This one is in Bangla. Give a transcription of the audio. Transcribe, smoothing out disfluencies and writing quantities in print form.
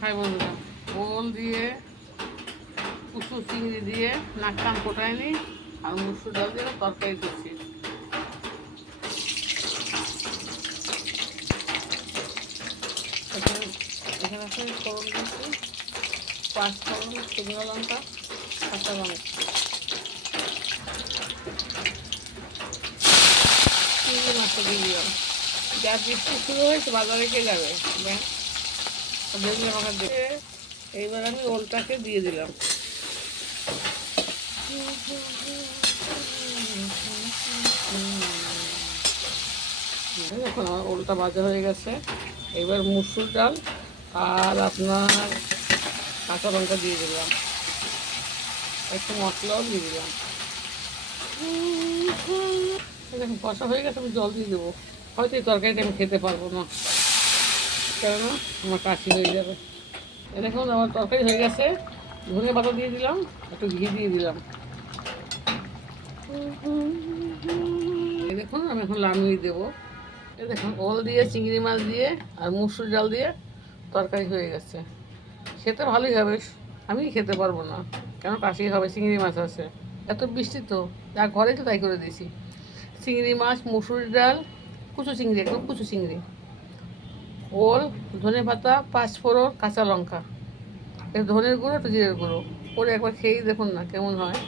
হাই বন্ধুরা, ওল দিয়ে কুচু চিংড়ি দিয়ে নাক কান কোটায়নি আর মুসুর ডাল দিয়ে তরকারি করছি। এখানে আছে ফোড়ন দিচ্ছি, 5 ফোড়ন, শুকনো লঙ্কা, কাঁচা লঙ্কা, চিংড়ি মাছটা দিয়ে দিলাম। যা বৃষ্টি শুরু হয়েছে বাজারে কে যাবে, ভেজে আমাকে দিয়ে এইবার আমি ওলটাকে দিয়ে দিলাম। এখন আমার ওলটা ভাজা হয়ে গেছে। এবার মুসুর ডাল আর আপনার কাঁচা লঙ্কা দিয়ে দিলাম, একটু মশলাও দিয়ে দিলাম। দেখুন কষা হয়ে গেছে, আমি জল দিয়ে দেবো। হয়তো এই তরকারিটা আমি খেতে পারবো না, কেননা আমার কাশি হয়ে যাবে। দেখুন আমার তরকারি হয়ে গেছে, ধনে পাতা দিয়ে দিলাম, একটু ঘি দিয়ে দিলাম। দেখুন আমি এখন নামিয়ে দেবো। দেখুন ওল দিয়ে চিংড়ি মাছ দিয়ে আর মুসুর ডাল দিয়ে তরকারি হয়ে গেছে। খেতে ভালোই হবে, আমি খেতে পারবো না, কেন কাশি হবে, চিংড়ি মাছ আছে। এত বৃষ্টি তো যা ঘরে তো তাই করে দিয়েছি। চিংড়ি মাছ, মুসুর ডাল, কুচু চিংড়ি, একদম কুচু চিংড়ি, ওল, ধনে পাতা, 5 ফোড়ন, কাঁচা লঙ্কা, একটু ধনের গুঁড়ো, একটু জিরের গুঁড়ো করে একবার খেয়েই দেখুন না কেমন হয়।